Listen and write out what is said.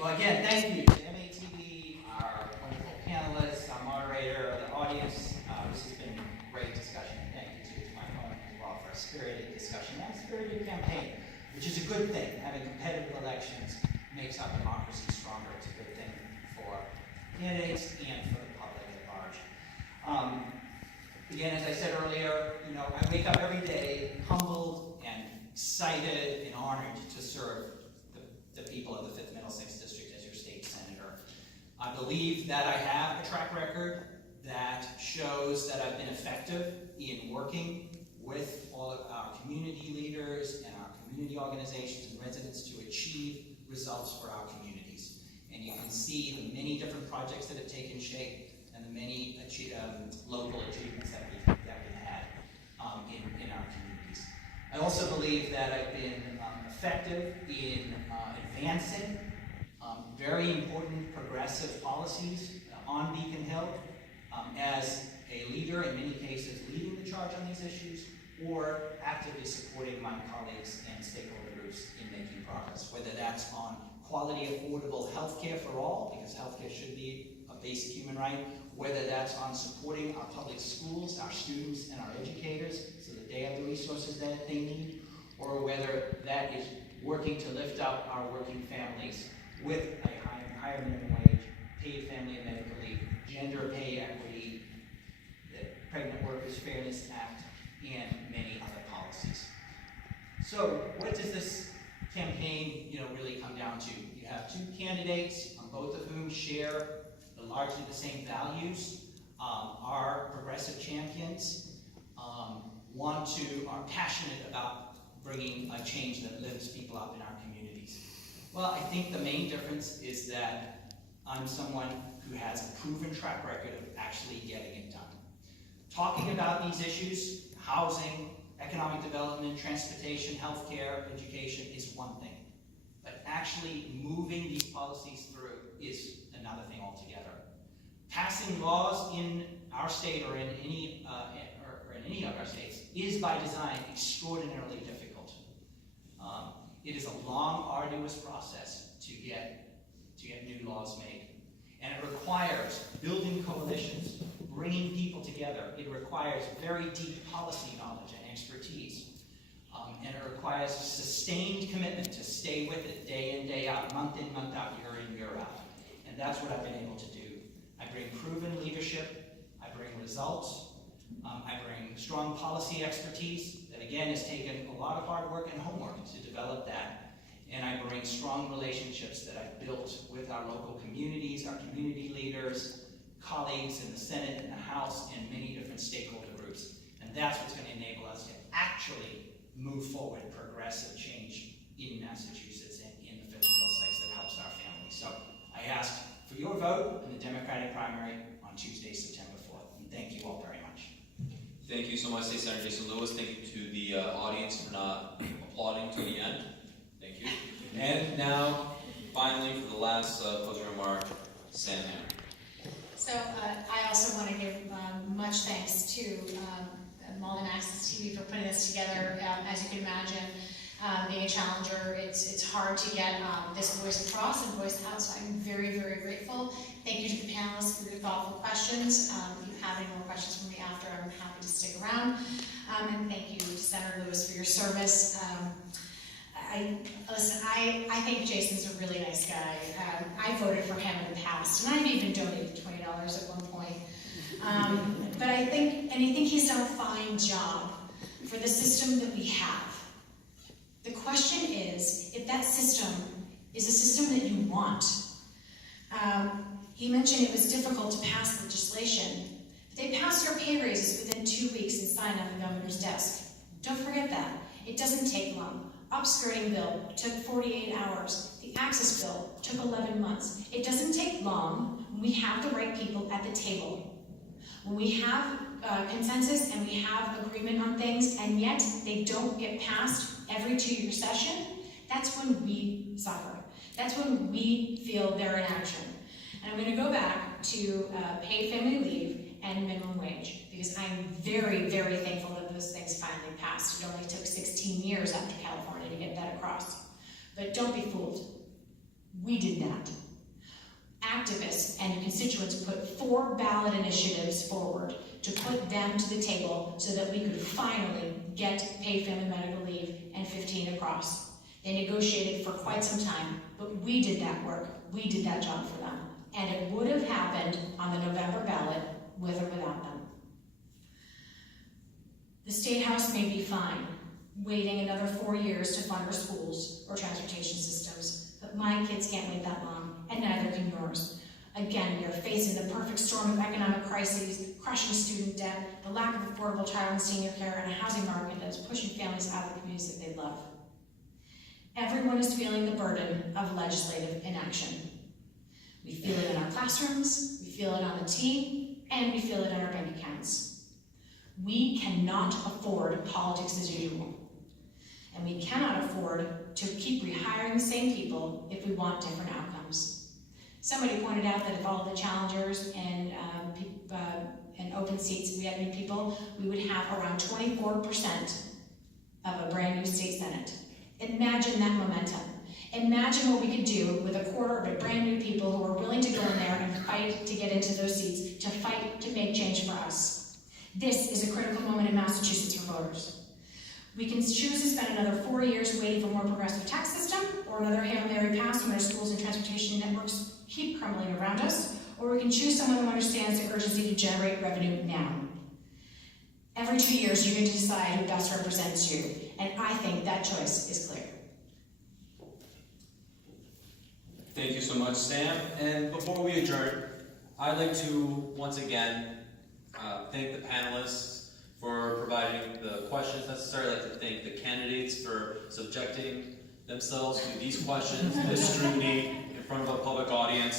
Well, again, thank you to MATV, our wonderful panelists, our moderator, the audience. This has been a great discussion. And thank you to my opponent as well for a spirited discussion and a spirited campaign, which is a good thing. Having competitive elections makes our democracy stronger. It's a good thing for candidates and for the public at large. Again, as I said earlier, I wake up every day humbled and excited and honored to serve the people of the 5th Middlesex District as your state senator. I believe that I have a track record that shows that I've been effective in working with all of our community leaders and our community organizations and residents to achieve results for our communities. And you can see the many different projects that have taken shape and the many local achievements that we've had in our communities. I also believe that I've been effective in advancing very important progressive policies on Beacon Hill as a leader, in many cases leading the charge on these issues, or actively supporting my colleagues and stakeholder groups in making progress, whether that's on quality, affordable health care for all, because health care should be a basic human right, whether that's on supporting our public schools, our students, and our educators so that they have the resources that they need, or whether that is working to lift up our working families with a higher minimum wage, paid family and medical leave, gender pay equity, the Pregnant Workers Fairness Act, and many other policies. So what does this campaign really come down to? You have two candidates, both of whom share largely the same values. Our progressive champions are passionate about bringing a change that lifts people up in our communities. Well, I think the main difference is that I'm someone who has a proven track record of actually getting it done. Talking about these issues, housing, economic development, transportation, healthcare, education is one thing. But actually moving these policies through is another thing altogether. Passing laws in our state or in any of our states is by design extraordinarily difficult. It is a long, arduous process to get new laws made. And it requires building coalitions, bringing people together. It requires very deep policy knowledge and expertise. And it requires sustained commitment to stay with it day in, day out, month in, month out, year in, year out. And that's what I've been able to do. I bring proven leadership, I bring results, I bring strong policy expertise that again has taken a lot of hard work and homework to develop that. And I bring strong relationships that I've built with our local communities, our community leaders, colleagues in the Senate and the House, and many different stakeholder groups. And that's what's going to enable us to actually move forward progressive change in Massachusetts and in the 5th Middlesex that helps our families. So I ask for your vote in the Democratic primary on Tuesday, September 4th. And thank you all very much. Thank you so much, State Senator Jason Lewis. Thank you to the audience for not applauding to the end. Thank you. And now, finally, for the last closing remark, Sam Hammer. So I also want to give much thanks to Malden Access TV for putting this together. As you can imagine, being a challenger, it's hard to get this voice across and voice out, so I'm very, very grateful. Thank you to the panelists for your thoughtful questions. If you have any more questions for me after, I'm happy to stick around. And thank you to Senator Lewis for your service. Listen, I think Jason's a really nice guy. I voted for him in the past, and I've even donated $20 at one point. But I think he's done a fine job for the system that we have. The question is, if that system is a system that you want. He mentioned it was difficult to pass legislation. They passed our pay raises within 2 weeks and signed on the governor's desk. Don't forget that. It doesn't take long. Upskirting bill took 48 hours. The access bill took 11 months. It doesn't take long when we have the right people at the table. When we have consensus and we have agreement on things, and yet they don't get passed every 2-year session, that's when we suffer. That's when we feel they're in action. And I'm going to go back to paid family leave and minimum wage, because I'm very, very thankful that those things finally passed. It only took 16 years after California to get that across. But don't be fooled. We did that. Activists and constituents put 4 ballot initiatives forward to put them to the table so that we could finally get paid family medical leave and 15 across. They negotiated for quite some time, but we did that work. We did that job for them. And it would have happened on the November ballot with or without them. The State House may be fine, waiting another 4 years to fund our schools or transportation systems, but my kids can't wait that long, and neither can yours. Again, we are facing the perfect storm of economic crises, crushing student debt, the lack of affordable child and senior care, and a housing market that is pushing families out of the communities that they love. Everyone is feeling the burden of legislative inaction. We feel it in our classrooms, we feel it on the T, and we feel it in our bank accounts. We cannot afford politics as usual. And we cannot afford to keep rehiring the same people if we want different outcomes. Somebody pointed out that if all the challengers and open seats, we had new people, we would have around 24% of a brand new state senate. Imagine that momentum. Imagine what we could do with a quarter of brand new people who are willing to go in there and fight to get into those seats, to fight to make change for us. This is a critical moment in Massachusetts for voters. We can choose to spend another 4 years waiting for a more progressive tax system, or another Hail Mary pass when our schools and transportation networks keep crumbling around us, or we can choose someone who understands the urgency to generate revenue now. Every 2 years, you get to decide who best represents you, and I think that choice is clear. Thank you so much, Sam. And before we adjourn, I'd like to once again thank the panelists for providing the questions necessary. I'd like to thank the candidates for subjecting themselves to these questions, this scrutiny,